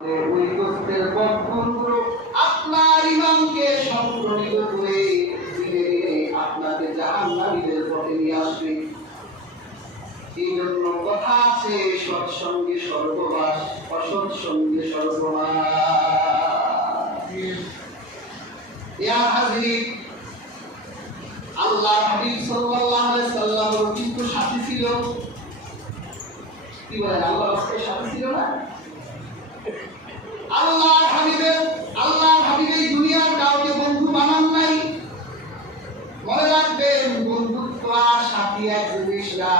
ওই গোত্রের বন্ধুগুলো আপনার ইমানকে সংগঠিত করে ধীরে ধীরে আপনাকে জাহান্নামীদের পথে নিয়ে আসবে। এই জন্য কথা আছে, সৎসঙ্গে স্বর্গবাস, অসৎসঙ্গে স্বর্গবাস। ইয়া হাজির, আল্লাহ হাবিব সাল্লাল্লাহু আলাইহি সাল্লাম কিন্তু সাথী ছিল। কি বলেন, আল্লাহর রাসূলের সাথী ছিল না? আল্লাহ হাবিবের দুনিয়ার কাউকে বন্ধু বানান নাই। মনে রাখবেন, বন্ধুত্ব আর সাথী এক জিনিস না।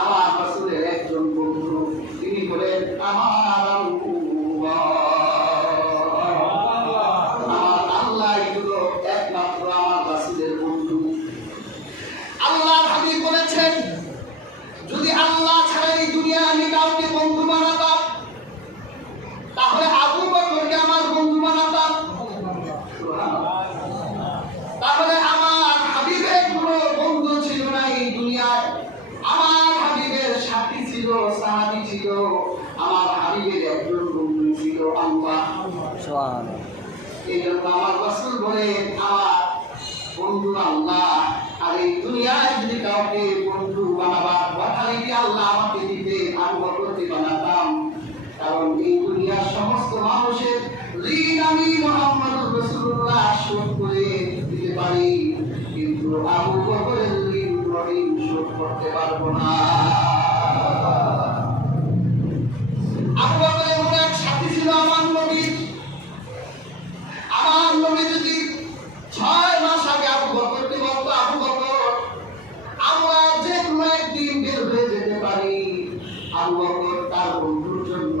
আমার রাসূলের একজন বন্ধু, তিনি বলেন আমার আল্লাহ হলো একমাত্র আমার রাসূলের বন্ধু। আল্লাহ হাবিব বলেছেন, যদি আল্লাহ ছাড়া এই দুনিয়া আমি কাউকে বন্ধু বানাতাম, তাহলে আবু বকরকে আমার বন্ধু বানাতাম। তাহলে আমার হাবিবের কোনো বন্ধু ছিল না এই দুনিয়ায়। আমার হাবিবের সাথী ছিল, সাহাবী ছিল। আমার হাবিবের একজন বন্ধু ছিল আল্লাহ। এই জন্য আমার রাসূল বলেন আমার বন্ধু আল্লাহ। আর এই দুনিয়ায় যদি কাউকে বন্ধু বানাবার কথা যদি আল্লাহ আমাকে দিতে, আবু বকরকে বানাতাম। কারণ এই দুনিয়ার সমস্ত মানুষের ঋণ আমি মুহাম্মদুর রাসূলুল্লাহ শোধ করে দিতে পারি, কিন্তু আবু বকরের ঋণ শোধ করতে পারবো না। আবু বকরের মতো এক সাথী ছিল আমার নবী। আমার নবী যদি 6 মাস আগে আবু বকরকে বলতো, আবু বকর আমরা যে কোনো একদিন বের হয়ে যেতে পারি, আবু বকর তার বন্ধুর জন্য,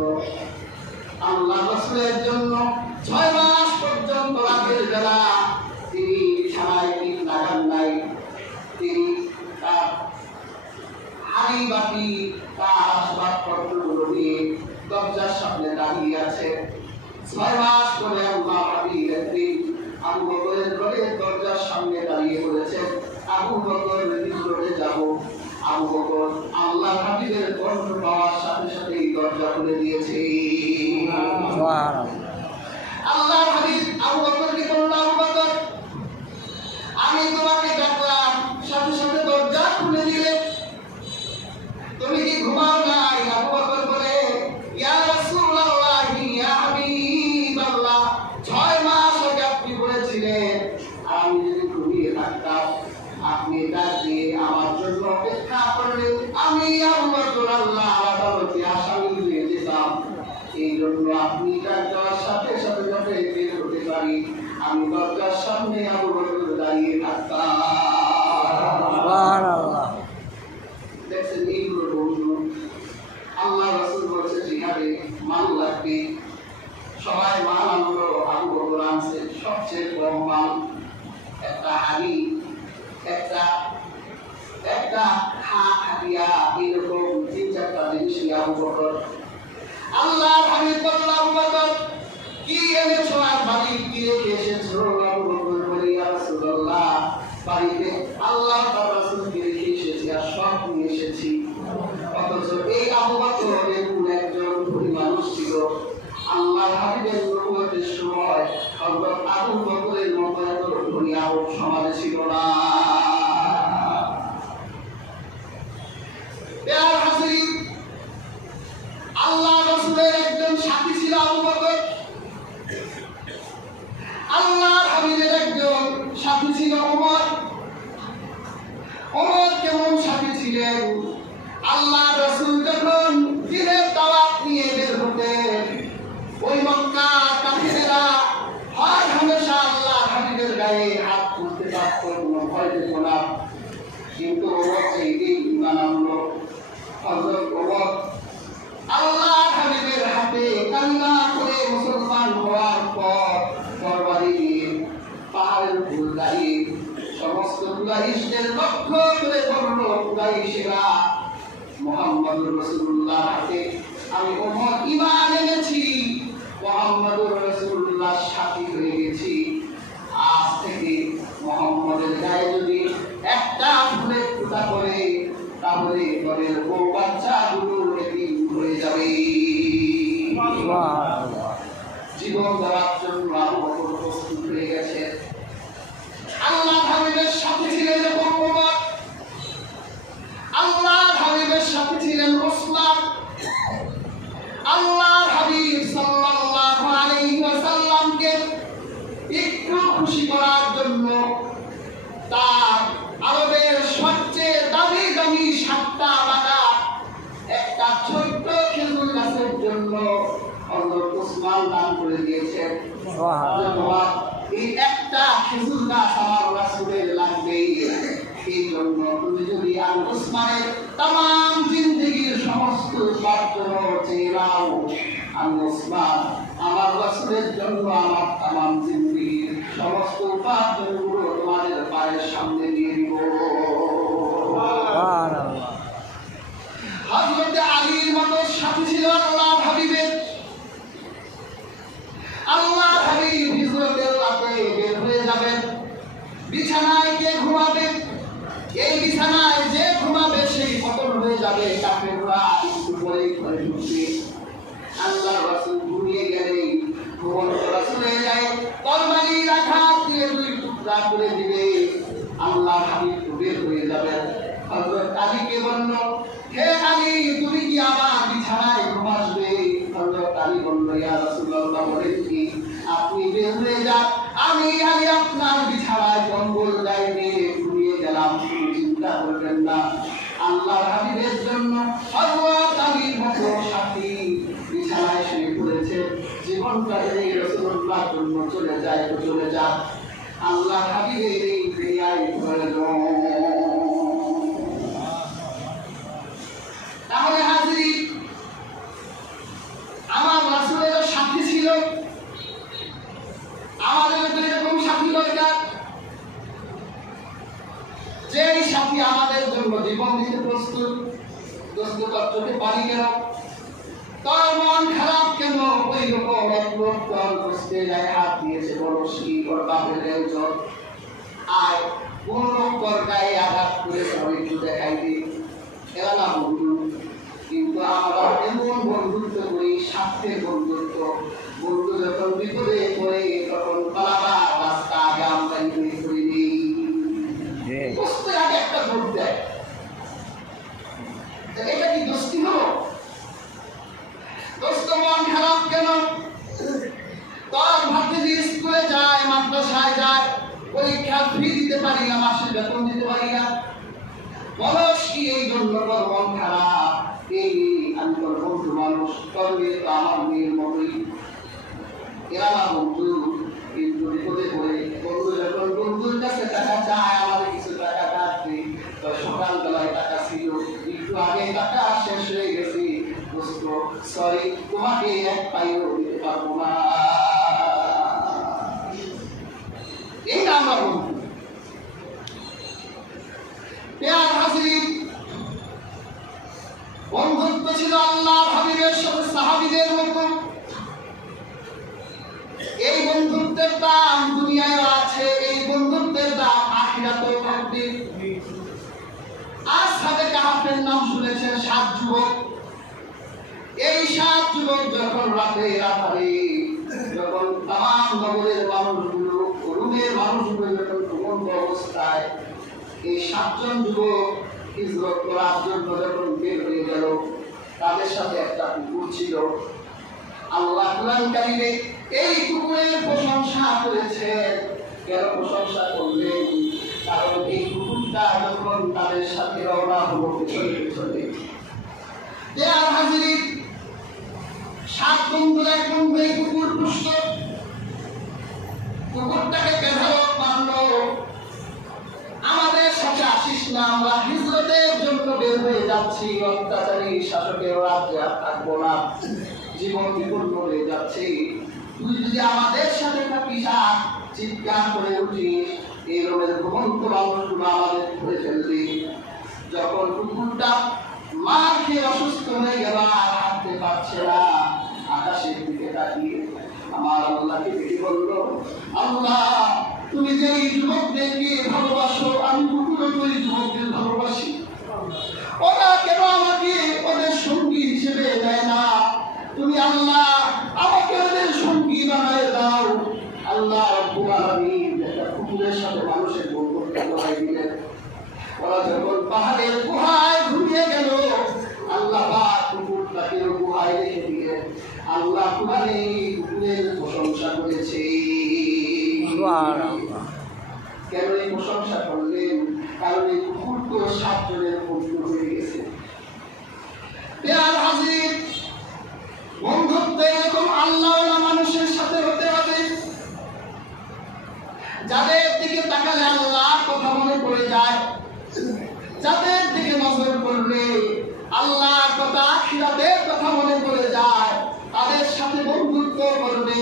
আল্লাহ রাসূলের জন্য 6 মাস পর্যন্ত রাতের বেলা তিনি বিছানায় ঠিক লাগান নাই। তিনি তার হাড়ি বাটি, তার আসবাবপত্রগুলো নিয়ে দরজার সামনে দাঁড়িয়ে আছে। 6 মাস পরে আল্লাহ হাবিব একদিন আবু বকরের ঘরের দরজার সামনে দাঁড়িয়ে বলেছেন, আবু বকর ভিতরে যাব। আবু বকর আল্লাহ হাবিবের কণ্ঠ পাওয়ার সাথে সাথে দরজা খুলে দিয়েছে। আল্লাহ হাবিব আবু বকরকে বলল, আবু বকর আমি তোমাকে ডাকলাম, সাথে সাথে দরজা খুলে দিলে, তুমি কি ঘুমাও নাই? আবু বকর বলে, ইয়া রাসূলুল্লাহ, ইয়া হাবিবাল্লাহ, 6 মাস আগে আপনি বলেছিলেন আমি যদি ঘুমিয়ে থাকতাম, আপনি ডাক দিয়ে আমার জন্য অপেক্ষা করলেন, আমি আবু বকর আল্লাহর আদালতে আসামি হয়ে যেতাম। এই জন্য আপনি ডাক দেওয়ার সাথে সাথে যাতে বের হতে পারি, আমি দরজার সামনে আবু বকর দাঁড়িয়ে থাকতাম। সুবহানাল্লাহ। দেখছেন, এইগুলো বন্ধু। আল্লাহ রাসূল বলেছে জিহাদে মাল লাগবে, সবাই মাল আনলো, আবু বকর আনছে সবচেয়ে কম মাল, একটা হাড়ি, একটা খাটিয়া, এরকম 3-4টা জিনিস আবু বকর। আল্লাহ হাবিব বলল, আবু বকর কি এনেছো আর বাড়ি কি রেখে এসেছো? আবু বকর বলে, ইয়া রাসূলুল্লাহ, বাড়িতে আল্লাহ তার রাসূলকে রেখে এসেছি আর সব নিয়ে এসেছি। অথচ এই আবু বকর এমন একজন ধনী মানুষ ছিল, আল্লাহ হাবিবের নবুয়তের সময় হযরত আবু বকরের মতো এত ধনী আরব সমাজে ছিল না। আল্লাহ রাসূলের একজন সাথী ছিল আবু বকর। আল্লাহ হাবিবের একজন সাথী ছিল ওমর। ওমর কেমন সাথী ছিলেন? আল্লাহ রাসূল যখন দিনের দাওয়াত নিয়ে বের হতেন, ওই মক্কা কাফিরেরা হয় হামেশা আল্লাহ হাবিবের গায়ে হাত তুলতে পারত, কোনো ভয় পেত না। কিন্তু ওমর সেই দিন ঈমান আনলো। হযরত ওমর আল্লাহ হাবিবের হাতে কান্না করে মুসলমান হওয়ার পর তরবারি নিয়ে পাহাড়ের উপর দাঁড়িয়ে সমস্ত কুরাইশদের লক্ষ্য করে বলল, কুরাইশেরা, মুহাম্মদুর রাসূলুল্লাহ হাতে আমি ওমর ঈমান এনেছি, মুহাম্মদুর রাসূলুল্লাহর সাথী হয়ে গেছি। আজ থেকে মুহাম্মদের গায়ে যদি একটা ফুলের ফোঁটা পড়ে, তাহলে ঘরের বউ বাচ্চাগুলো এতিম হয়ে যাবে। জীবন দেওয়ার জন্য আবু বকর প্রস্তুত হয়ে গেছে। আল্লাহ হাবিবের সাথে ছিলেন ওমর, আল্লাহ হাবিবের সাথে ছিলেন ওসমান। আল্লাহ হাবিব সাল্লাল্লাহু আলাইহি ওয়াসাল্লামকে একটু খুশি করার জন্য তার আরবের সবচেয়ে দামি দামি 7টা বাগান একটা ছোট্ট খেজুর গাছের জন্য হযরত ওসমান দান করে দিয়েছেন। সুবহানাল্লাহ। এই একটা খেজুর গাছ আমার রাসূলের লাগবে, এই জন্য তুমি যদি আল ওসমানের तमाम জিন্দেগীর সমস্ত উপার্জন চেয়ে নাও, আল ওসমান আমার রাসূলের জন্য আমার तमाम জিন্দেগীর সমস্ত উপার্জনগুলো তোমাদের পায়ের সামনে দিয়ে দিব। সুবহানাল্লাহ। হযরত আলীর মতো সাথী ছিল আল্লাহ হাবিবের। আল্লাহ হাবিব হিজরতের রাতে বের হয়ে যাবেন, বিছানায় কে ঘুমাবে? এই বিছানায় যে ঘুমাবে সেই পতন হয়ে যাবে, কাফেররা একটু পরেই ঘরে ঢুকবে। আল্লাহ রাসূল ঘুমিয়ে গেলেই রাসূলের গায়ে তরবারির আঘাত দিয়ে 2 টুকরা করে দিবে। আল্লাহ হাবিব বের হয়ে যাবেন। হযরত আলীকে বলল, হে আলী, তুমি কি আমার বিছানায় ঘুমাবে? হযরত আলী বলল, ইয়া রাসূলুল্লাহ, বলেন কি? আপনি বের হয়ে যান, আমি আলী আপনার বিছানায় কম্বল গায়ে দিয়ে ঘুমিয়ে গেলাম, চিন্তা করবেন না। আল্লাহ হাবিবের জন্য হযরত আলীর মতো সাথী বিছানায় শুয়ে পড়েছে। জীবনটা এই রাসূলুল্লাহর জন্য চলে যায় তো চলে যাক, আল্লাহ হাবিবের এই ক্রিয়ায় প্রয়োজন। তাহলে হাজির, আমার রাসূলের সাথী ছিল, আমাদের তো এরকম সাথী দরকার, যেই সাথী আমাদের জন্য জীবন দিতে প্রস্তুত। দোস্ত চোখে পানি কেন? তোর মন খারাপ কেন? ওই রকম এক লোক তোর বসতে যায়, হাত দিয়েছে বড় শ্রী ওর বাপের রেউজত, আয় কোন লোক তোর গায়ে আঘাত করে সবাই একটু দেখাই দি, এরা না বন্ধু। কিন্তু আমরা এমন বন্ধুত্ব করি, স্বার্থের বন্ধুত্ব। বন্ধু যখন বিপদে পড়ে তখন পালাবার রাস্তা আগে আমরা তৈরি করে দিই, দোস্তের আগে একটা ভোট দেয়। এটা কি দোস্তি হলো? দোস্ত মন খারাপ কেন? তোর ভাতিজি স্কুলে যায়, মাদ্রাসায় যায়, পরীক্ষা ফি দিতে পারি না, মাসের বেতন দিতে পারি না, বলস কি এই জন্য তোর মন খারাপ? এই আমি তোর বন্ধু মানুষ, তোর মেয়ে তো আমার মেয়ের মতোই, এরা না বন্ধু। কিন্তু বিপদে পড়ে বন্ধু যখন বন্ধুর কাছে টাকা চায়, আমাদের কিছু টাকা কাটবে, তো সকালবেলায় টাকা ছিল, একটু আগে টাকা শেষ হয়ে গেছে, দোস্ত সরি, তোমাকে এক পাইও দিতে পারবো না। এই না আমরা বন্ধু। প্যার হাজির, বন্ধুত্ব ছিল আল্লাহ হাবিবের সাথে সাহাবীদের মতো। এই বন্ধুত্বের দাম দুনিয়ায় আছে, এই বন্ধুত্বের দাম আখিরাতেও থাকবে। আসহাবে কাহাফের নাম শুনেছেন, 7 যুবক। এই 7 যুবক যখন রাতে রাতে যখন তাম নগরের মানুষগুলো, রুমের মানুষগুলো যখন ঘুমন্ত অবস্থায়, এই 7 জন যুবক হিজরত করার জন্য যখন বের হয়ে গেল, তাদের সাথে একটা কুকুর ছিল। আল্লাহ কুরআন কারীমে এই কুকুরের প্রশংসা করেছেন। কেন প্রশংসা করলেন? কারণ এই কুকুরটা যখন তাদের সাথে রওনা হলো পেছনে পেছনে, প্যার হাজির, 7 বন্ধুর এক বন্ধু এই কুকুর পুষ্ট, কুকুরটাকে বেধড়ক মারলো। আমাদের সাথে আসিস না, আমরা হিজরতের জন্য বের হয়ে যাচ্ছি, অত্যাচারী শাসকের রাজ্যে থাকবো না, জীবন বিপন্ন হয়ে যাচ্ছে। তুই যদি আমাদের সাথে থাকিস, চিৎকার করে উঠিস, এই রোগের ঘুমন্ত মানুষগুলো আমাদের ধরে ফেলবি। যখন কুকুরটা মার খেয়ে অসুস্থ হয়ে গেল, আর হাঁটতে পারছে না, আকাশের দিকে তাকিয়ে আমার আল্লাহকে দেখে বলল, আল্লাহ তুমি যে এই যুবকদেরকে ভালোবাসো, আমি কুকুরও তো এই যুবকদের ভালোবাসি, ওরা কেন আমাকে ওদের সঙ্গী হিসেবে দেয় না? তুমি আল্লাহ আমাকে আল্লাহ কুরআনে কুকুরের প্রশংসা করেছে। কেন এই প্রশংসা করলেন? কারণ এই কুকুর তো 7 জনের বন্ধু হয়ে গেছে। প্রিয় হাজির, বন্ধুত্ব এরকম আল্লাহওয়ালা মানুষের সাথে হতে হবে যাদের দিকে তাকালে আল্লাহর কথা মনে পড়ে যায়, যাদের দিকে নজর করলে আল্লাহর কথা আখিরাতের কথা মনে পড়ে যায়, তাদের সাথে বন্ধুত্ব করবে।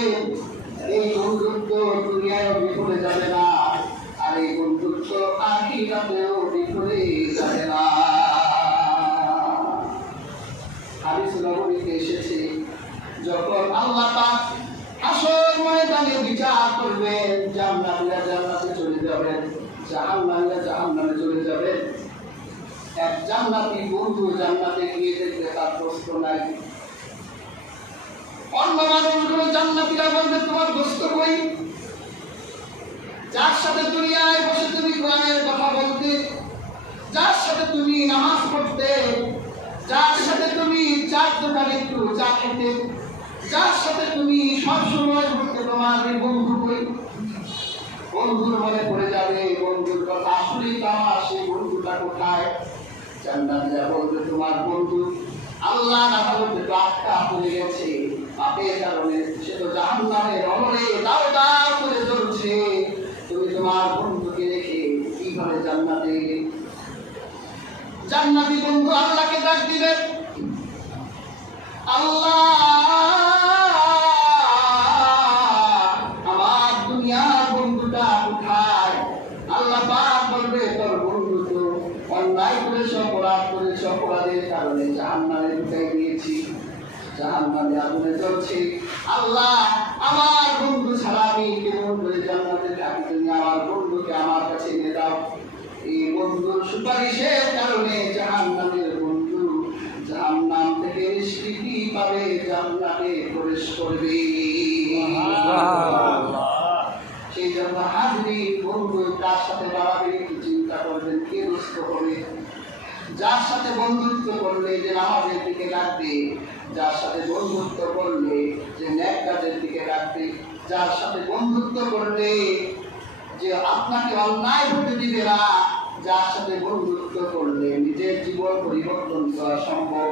এই বন্ধুত্ব দুনিয়ায় বিফলে যাবে না, আর এই বন্ধুত্ব আখিরাতেও বিফলে যাবে না। হাদিস নববীতে এসেছে, যখন আল্লাহ পাক হাসর ময়দানে বিচার করবেন, জান্নাতীরা জান্নাতে চলে যাবেন, জাহান্নামীরা জাহান্নামে চলে যাবেন। এক জান্নাতি বন্ধু জান্নাতে গিয়ে দেখবে তার দোস্ত নাই। অন্য মানুষগুলো জান্নাতীরা বলবে তোমার দোস্ত কই? যার সাথে দুনিয়ায় বসে তুমি কোরআনের কথা বলতে, যার সাথে তুমি নামাজ পড়তে, যার সাথে তুমি চার দোকানে একটু চা খেতে, যার সাথে তুমি সবসময় ঘুরতে, তোমার এই বন্ধু কই? বন্ধুর মনে পড়ে যাবে বন্ধুর কথা, আসলেই তো আমার সেই বন্ধুটা কোথায়? জান্নাতীরা বলবে তোমার বন্ধু আল্লাহ না বলতে আটকা পড়ে গেছে, পাপের কারণে সে তো জাহান্নামের অনলে দাও দাও করে জ্বলছে, তুমি তোমার বন্ধুকে রেখে কিভাবে জান্নাতে গেলে? জান্নাতি বন্ধু আল্লাহকে ডাক দিবে, আল্লাহ আমার দুনিয়ার বন্ধুটা কোথায়? আল্লাহ পাক বলবে তোর বন্ধু তো অন্যায় করেছ, অপরাধ করেছ, অপরাধের কারণে জাহান্নামে ঢুকাই দিয়েছি, জাহান্নামে আগুনে জ্বলছে। আল্লাহ আমার বন্ধু ছাড়া আমি কেমন করে জান্নাতে থাকি? তুমি আমার বন্ধুকে আমার কাছে এনে দাও। এই বন্ধুর সুপারিশের কারণে জাহান্নামের বন্ধু জাহান্নাম থেকে নিষ্কৃতি পাবে, জান্নাতে প্রবেশ করবে। সেই জন্য হাজির বন্ধু কার সাথে বাড়াবে একটু চিন্তা করবেন, কে দুষ্ট হবে। যার সাথে বন্ধুত্ব করলে যে নামাজের দিকে রাখবে, যার সাথে বন্ধুত্ব করলে যে ন্যাক কাজের দিকে রাখবে, যার সাথে বন্ধুত্ব করলে যে আপনাকে অন্যায় হতে দিবে না, যার সাথে বন্ধুত্ব করলে নিজের জীবন পরিবর্তন করা সম্ভব।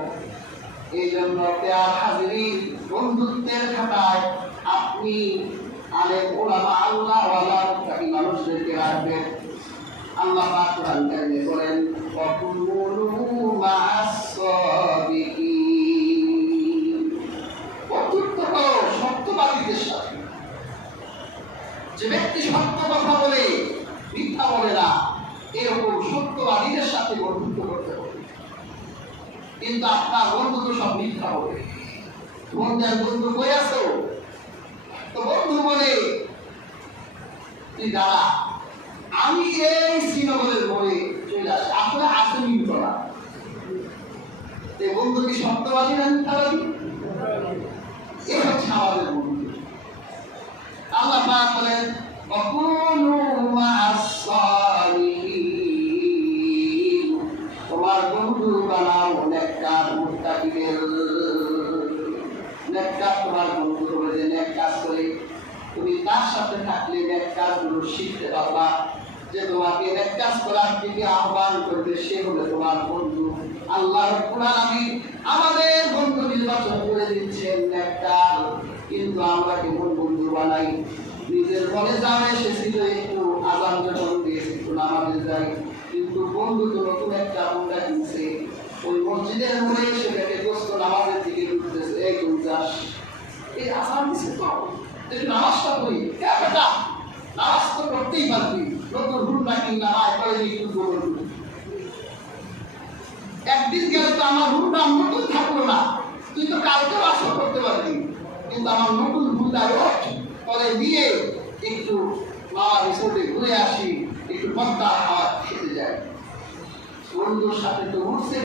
এই জন্য প্রিয় হাজিরিন, বন্ধুত্বের খাতায় আপনি আলেম ওলামা আল্লাহওয়ালা মুত্তাকি মানুষদেরকে রাখবেন। আল্লাহ পাক কোরআন কারিমে বলেন ওয়াকুনু মা'আস সাদিকিন, বন্ধুত্ব করো সত্যবাদীদের সাথে। যে ব্যক্তি সত্য কথা বলে, মিথ্যা বলে না, এরকম সত্যবাদীদের সাথে বন্ধুত্ব করতে হবে। কিন্তু আপনার বন্ধু তো সব মিথ্যা হবে। বন্ধুর বন্ধু কই আছো? তো বন্ধু বলে তুই দাঁড়া, আমি এই শ্রীনগরের মোড়ে চলে আসি, আসলে আসে মিলতো না। এই বন্ধু কি সত্যবাদী না মিথ্যাবাদী? এ হচ্ছে আমাদের বন্ধু। আল্লাহ পাক বলেন ওয়াকুনু মা'আস সালিহিন, তোমার বন্ধু বানাও নেককার মুত্তাকিদের। নেককার তোমার বন্ধু হবে যে নেক কাজ করে, তুমি তার সাথে থাকলে নেক কাজগুলো শিখতে পারবা। যে তোমাকে নেক কাজ করার দিকে আহ্বান করবে, সে হলো তোমার বন্ধু। আল্লাহ রাব্বুল আলামিন আমাদের বন্ধু নির্বাচন করে দিচ্ছেন নেককার, কিন্তু আমরা কেমন বন্ধু বানাই? নিজের মনে জানে সে ছিল একটু আজান যখন দিয়েছে একটু নামাজে যাই, কিন্তু বন্ধু তো নতুন একটা বন্ধা কিনছে, ওই মসজিদের মোড়ে এসে দেখে দোস্ত নামাজের দিকে ঢুকতেছে, এই কোন যাস, এই আজান দিছে তো একটু নামাজটা করি। হ্যাঁ বেটা, নামাজ তো করতেই পারবি, নতুন হুন্ডা কিনলাম, আয় করে একটু গোবর। একদিন গেলে তো আমার হুন্ডা নতুন থাকলো না, তুই তো কালকে আসর করতে পারবি, কিন্তু আমার নতুন হুন্ডা রোড পরে নিয়ে একটু মামা রিসোর্টে ঘুরে আসি, একটু মদ্দা হাওয়া খেতে যাই। বন্ধুর সাথে তো উঠছে